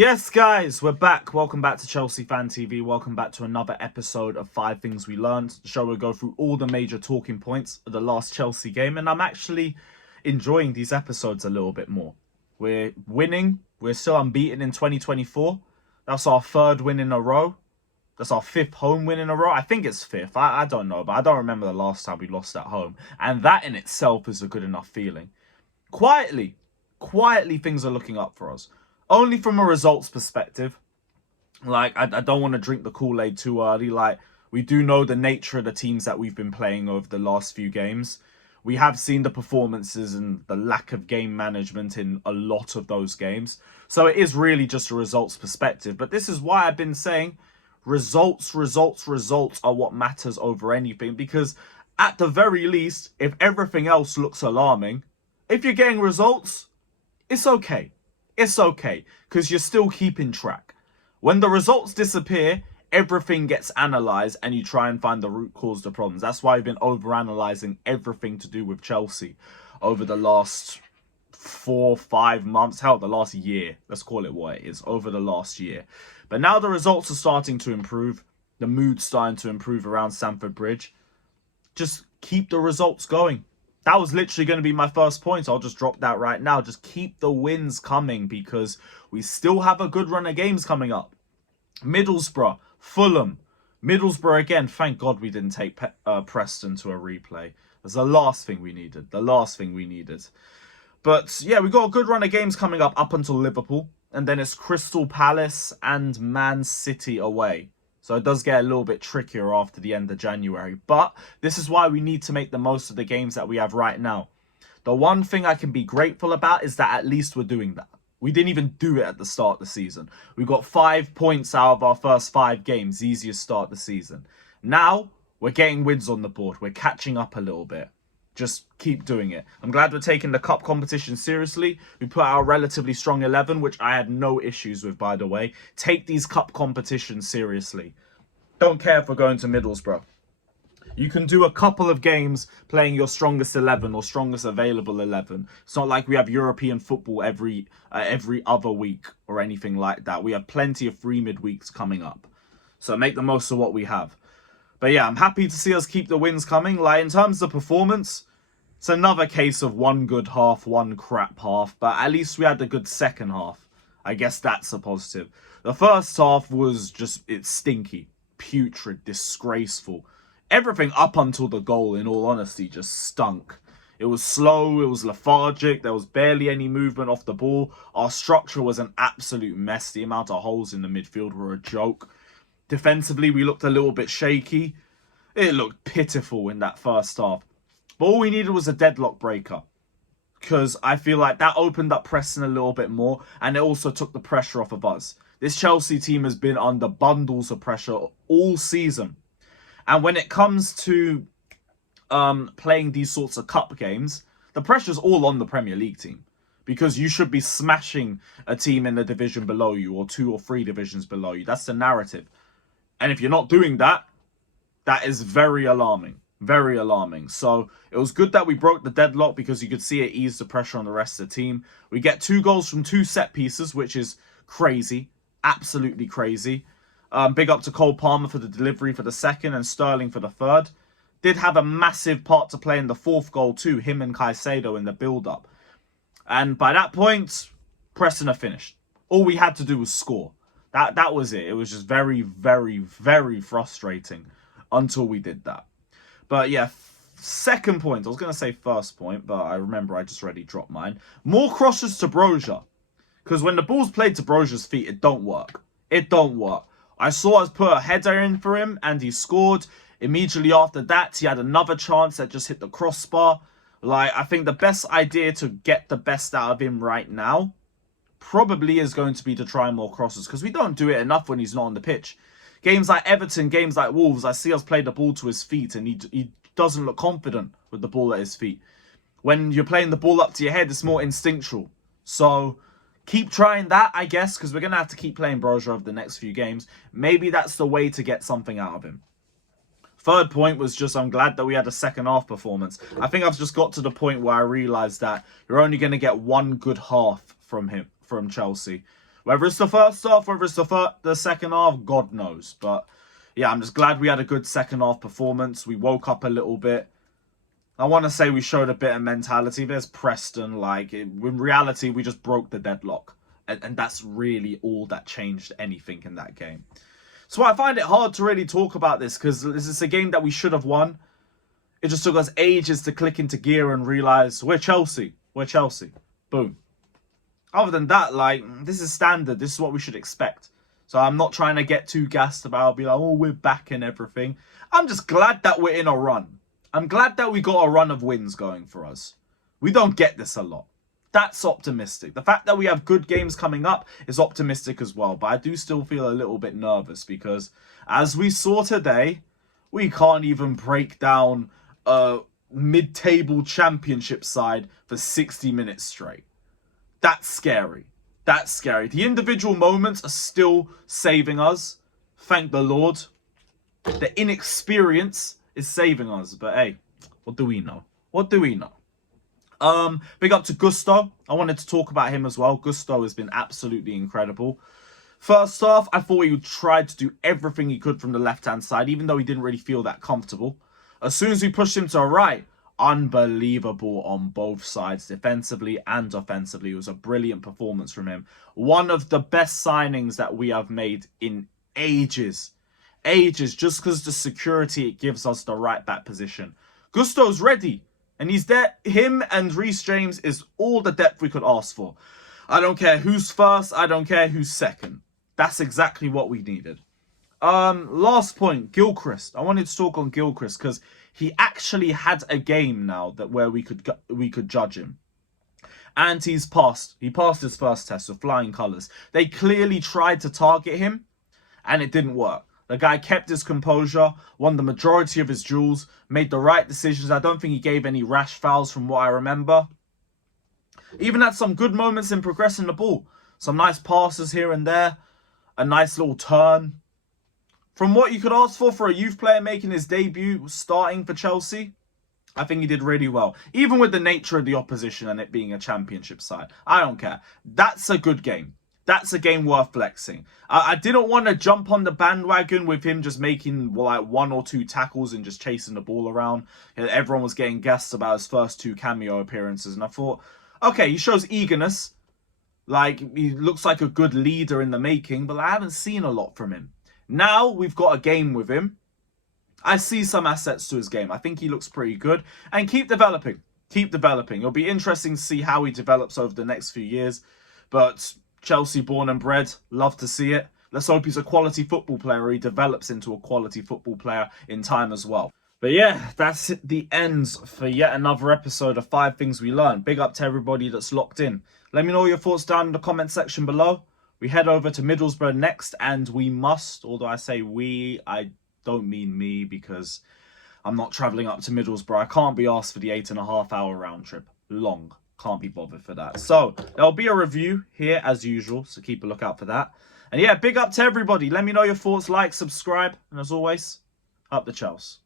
Yes, guys, we're back. Welcome back to Chelsea Fan TV. Welcome back to another episode of 5 Things We Learned. The show will go through all the major talking points of the last Chelsea game, and I'm actually enjoying these episodes a little bit more. We're winning. We're still unbeaten in 2024. That's our 3rd win in a row. That's our 5th home win in a row. I think it's 5th. I don't know, but I don't remember the last time we lost at home. And that in itself is a good enough feeling. Quietly, things are looking up for us. Only from a results perspective. Like, I don't want to drink the Kool-Aid too early. Like, we do know the nature of the teams that we've been playing over the last few games. We have seen the performances and the lack of game management in a lot of those games. So it is really just a results perspective. But this is why I've been saying results are what matters over anything. Because at the very least, if everything else looks alarming, if you're getting results, it's okay. It's okay, because you're still keeping track. When the results disappear, everything gets analysed and you try and find the root cause of the problems. That's why I've been overanalyzing everything to do with Chelsea over the last 4-5 months. Hell, the last year. Let's call it what it is. Over the last year. But now the results are starting to improve. The mood's starting to improve around Stamford Bridge. Just keep the results going. That was literally going to be my first point. I'll just drop that right now. Just keep the wins coming because we still have a good run of games coming up. Middlesbrough, Fulham. Middlesbrough again. Thank God we didn't take Preston to a replay. That's the last thing we needed. But yeah, we got a good run of games coming up until Liverpool. And then it's Crystal Palace and Man City away. So it does get a little bit trickier after the end of January. But this is why we need to make the most of the games that we have right now. The one thing I can be grateful about is that at least we're doing that. We didn't even do it at the start of the season. We got 5 points out of our first 5 games. Easiest start of the season. Now, we're getting wins on the board. We're catching up a little bit. Just keep doing it. I'm glad we're taking the cup competition seriously. We put out a relatively strong 11, which I had no issues with, by the way. Take these cup competitions seriously. Don't care if we're going to Middlesbrough. You can do a couple of games playing your strongest 11 or strongest available 11. It's not like we have European football every other week or anything like that. We have plenty of free midweeks coming up. So make the most of what we have. But yeah, I'm happy to see us keep the wins coming. Like, in terms of performance, it's another case of one good half, one crap half. But at least we had a good second half. I guess that's a positive. The first half was just, it's stinky, putrid, disgraceful. Everything up until the goal, in all honesty, just stunk. It was slow, it was lethargic, there was barely any movement off the ball. Our structure was an absolute mess. The amount of holes in the midfield were a joke. Defensively, we looked a little bit shaky. It looked pitiful in that first half. But all we needed was a deadlock breaker. Because I feel like that opened up Preston a little bit more. And it also took the pressure off of us. This Chelsea team has been under bundles of pressure all season. And when it comes to playing these sorts of cup games, the pressure's all on the Premier League team. Because you should be smashing a team in the division below you. Or 2 or 3 divisions below you. That's the narrative. And if you're not doing that, that is very alarming. Very alarming. So it was good that we broke the deadlock because you could see it eased the pressure on the rest of the team. We get 2 goals from 2 set pieces, which is crazy. Absolutely crazy. Big up to Cole Palmer for the delivery for the second and Sterling for the third. Did have a massive part to play in the 4th goal too. Him and Caicedo in the build-up. And by that point, Preston are finished. All we had to do was score. That was it. It was just very, very, very frustrating until we did that. But yeah, second point. I was going to say first point, but I remember I just already dropped mine. More crosses to Broja. Because when the ball's played to Broja's feet, it don't work. It don't work. I saw us put a header in for him and he scored. Immediately after that, he had another chance that just hit the crossbar. Like, I think the best idea to get the best out of him right now probably is going to be to try more crosses because we don't do it enough when he's not on the pitch. Games like Everton, games like Wolves, I see us play the ball to his feet and he doesn't look confident with the ball at his feet. When you're playing the ball up to your head, it's more instinctual. So keep trying that, I guess, because we're going to have to keep playing Broja over the next few games. Maybe that's the way to get something out of him. Third point was just I'm glad that we had a second half performance. I think I've just got to the point where I realised that you're only going to get one good half from Chelsea. Whether it's the first half, whether it's the second half, God knows. But yeah, I'm just glad we had a good second half performance. We woke up a little bit. I want to say we showed a bit of mentality. There's Preston. Like, in reality, we just broke the deadlock. And that's really all that changed anything in that game. So I find it hard to really talk about this because this is a game that we should have won. It just took us ages to click into gear and realize we're Chelsea. We're Chelsea. Boom. Other than that, like, this is standard. This is what we should expect. So I'm not trying to get too gassed about, be like, oh, we're back and everything. I'm just glad that we're in a run. I'm glad that we got a run of wins going for us. We don't get this a lot. That's optimistic. The fact that we have good games coming up is optimistic as well. But I do still feel a little bit nervous because, as we saw today, we can't even break down a mid-table championship side for 60 minutes straight. That's scary. That's scary. The individual moments are still saving us. Thank the Lord. The inexperience is saving us. But hey, what do we know? What do we know? Big up to Gusto. I wanted to talk about him as well. Gusto has been absolutely incredible. First half, I thought he tried to do everything he could from the left-hand side, even though he didn't really feel that comfortable. As soon as we pushed him to the right, unbelievable on both sides, defensively and offensively. It was a brilliant performance from him. One of the best signings that we have made in ages. Ages, just because the security it gives us the right back position. Gusto's ready. And he's there. Him and Reece James is all the depth we could ask for. I don't care who's first. I don't care who's second. That's exactly what we needed. Last point, Gilchrist. I wanted to talk on Gilchrist because he actually had a game now that where we could judge him. And he passed his first test with flying colours. They clearly tried to target him and it didn't work. The guy kept his composure, won the majority of his duels, made the right decisions. I don't think he gave any rash fouls from what I remember. Even had some good moments in progressing the ball. Some nice passes here and there. A nice little turn. From what you could ask for a youth player making his debut, starting for Chelsea, I think he did really well. Even with the nature of the opposition and it being a championship side. I don't care. That's a good game. That's a game worth flexing. I didn't want to jump on the bandwagon with him just making like 1 or 2 tackles and just chasing the ball around. Everyone was getting gassed about his first 2 cameo appearances. And I thought, okay, he shows eagerness. Like, he looks like a good leader in the making. But I haven't seen a lot from him. Now we've got a game with him. I see some assets to his game. I think he looks pretty good. And keep developing. Keep developing. It'll be interesting to see how he develops over the next few years. But Chelsea born and bred, love to see it. Let's hope he's a quality football player or he develops into a quality football player in time as well. But yeah, that's the ends for yet another episode of 5 Things We Learned. Big up to everybody that's locked in. Let me know your thoughts down in the comment section below. We head over to Middlesbrough next and we must, although I say we, I don't mean me because I'm not travelling up to Middlesbrough. I can't be asked for the 8.5 hour round trip. Long. Can't be bothered for that. So there'll be a review here as usual, so keep a lookout for that. And yeah, big up to everybody. Let me know your thoughts, like, subscribe, and as always, up the Chelsea.